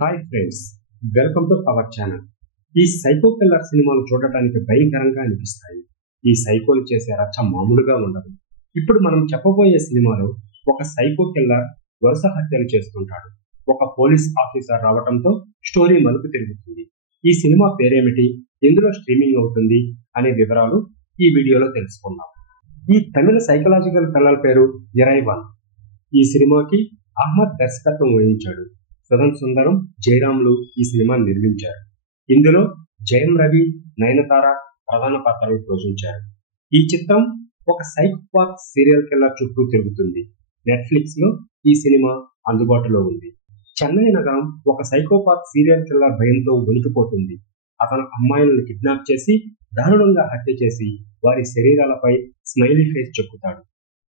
Hi friends, welcome to our channel. ఈ psycho killer సినిమాలు చూడటానికి భయంకరంగా అనిపిస్తాయి. ఈ సైకోలు చేసే రచ్చ మామూలుగా ఉండదు. ఇప్పుడు మనం చెప్పబోయే సినిమాలో ఒక సైకో కిల్లర్ వరుస హత్యలు చేస్తుంటాడు. ఒక పోలీస్ ఆఫీసర్ రావడంతో స్టోరీ మలుపు తిరుగుతుంది. ఈ సినిమా పేరేమిటి, ఎందులో స్ట్రీమింగ్ అవుతుంది అనే వివరాలు ఈ వీడియోలో తెలుసుకుందాం. ఈ తమిళ సైకలాజికల్ థ్రిల్లర్ పేరు ఇరైవన్. ఈ సినిమాకి అహ్మద్ దర్శకత్వం వహించాడు. సదన్ సుందరం, జయరాములు ఈ సినిమాని నిర్మించారు. ఇందులో జయం రవి, నయనతార ప్రధాన పాత్రలు పోషించారు. ఈ చిత్రం ఒక సైకోపాత్ సీరియల్ కిల్లర్ చుట్టూ తిరుగుతుంది. నెట్ఫ్లిక్స్ లో ఈ సినిమా అందుబాటులో ఉంది. చెన్నై నగరం ఒక సైకోపాత్ సీరియల్ కిల్లర్ భయంతో వణికిపోతుంది. అతను అమ్మాయిలను కిడ్నాప్ చేసి దారుణంగా హత్య చేసి వారి శరీరాలపై స్మైలీ ఫేస్ చెక్కుతాడు.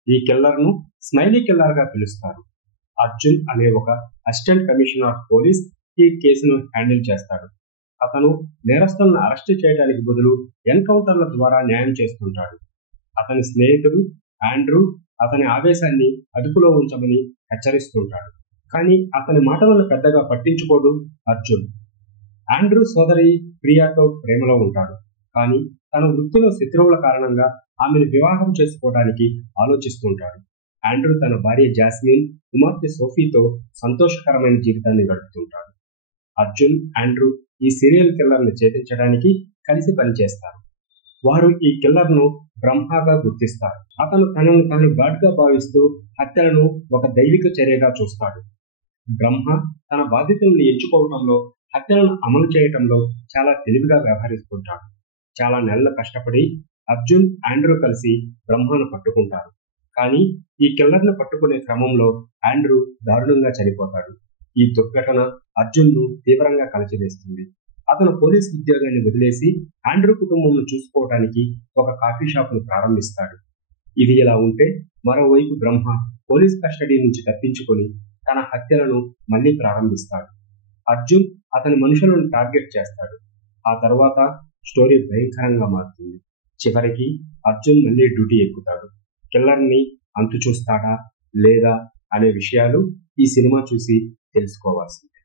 ఈ కిల్లర్ ను స్మైలీ కిల్లర్ గా పిలుస్తారు. అర్జున్ అనే ఒక అసిస్టెంట్ కమిషనర్ ఆఫ్ పోలీస్ ఈ కేసును హ్యాండిల్ చేస్తాడు. అతను నేరస్తులను అరెస్ట్ చేయడానికి బదులు ఎన్కౌంటర్ల ద్వారా న్యాయం చేస్తుంటాడు. అతని స్నేహితుడు ఆండ్రూ అతని ఆవేశాన్ని అదుపులో ఉంచమని హెచ్చరిస్తుంటాడు. కానీ అతని మాటలను పెద్దగా పట్టించుకోడు అర్జున్. ఆండ్రూ సోదరి ప్రియాతో ప్రేమలో ఉంటాడు. కానీ తన వృత్తిలో శత్రువుల కారణంగా ఆమెను వివాహం చేసుకోవడానికి ఆలోచిస్తుంటాడు. ఆండ్రూ తన భార్య జాస్మిన్, కుమార్తె సోఫీతో సంతోషకరమైన జీవితాన్ని గడుపుతుంటాడు. అర్జున్, ఆండ్రూ ఈ సీరియల్ కిల్లర్ని ఛేదించడానికి కలిసి పనిచేస్తారు. వారు ఈ కిల్లర్ ను బ్రహ్మగా గుర్తిస్తారు. అతను తనను తాను గాడ్ గా భావిస్తూ హత్యలను ఒక దైవిక చర్యగా చూస్తాడు. బ్రహ్మ తన బాధ్యతలను ఎంచుకోవడంలో, హత్యలను అమలు చేయటంలో చాలా తెలివిగా వ్యవహరిస్తుంటాడు. చాలా నెలలు కష్టపడి అర్జున్, ఆండ్రూ కలిసి బ్రహ్మను పట్టుకుంటారు. కానీ ఈ కిల్లర్ను పట్టుకునే క్రమంలో ఆండ్రూ దారుణంగా చనిపోతాడు. ఈ దుర్ఘటన అర్జున్ ను తీవ్రంగా కలచివేస్తుంది. అతను పోలీస్ ఉద్యోగాన్ని వదిలేసి ఆండ్రూ కుటుంబంను చూసుకోవడానికి ఒక కాఫీ షాప్ ను ప్రారంభిస్తాడు. ఇది ఇలా ఉంటే మరోవైపు బ్రహ్మ పోలీస్ కస్టడీ నుంచి తప్పించుకొని తన హత్యలను మళ్లీ ప్రారంభిస్తాడు. అర్జున్ అతని మనుషులను టార్గెట్ చేస్తాడు. ఆ తర్వాత స్టోరీ భయంకరంగా మారుతుంది. చివరికి అర్జున్ మళ్లీ డ్యూటీ ఎక్కుతాడు. కిల్లర్ ని అంతు చూస్తాడా లేదా అనే విషయాలు ఈ సినిమా చూసి తెలుసుకోవాల్సింది.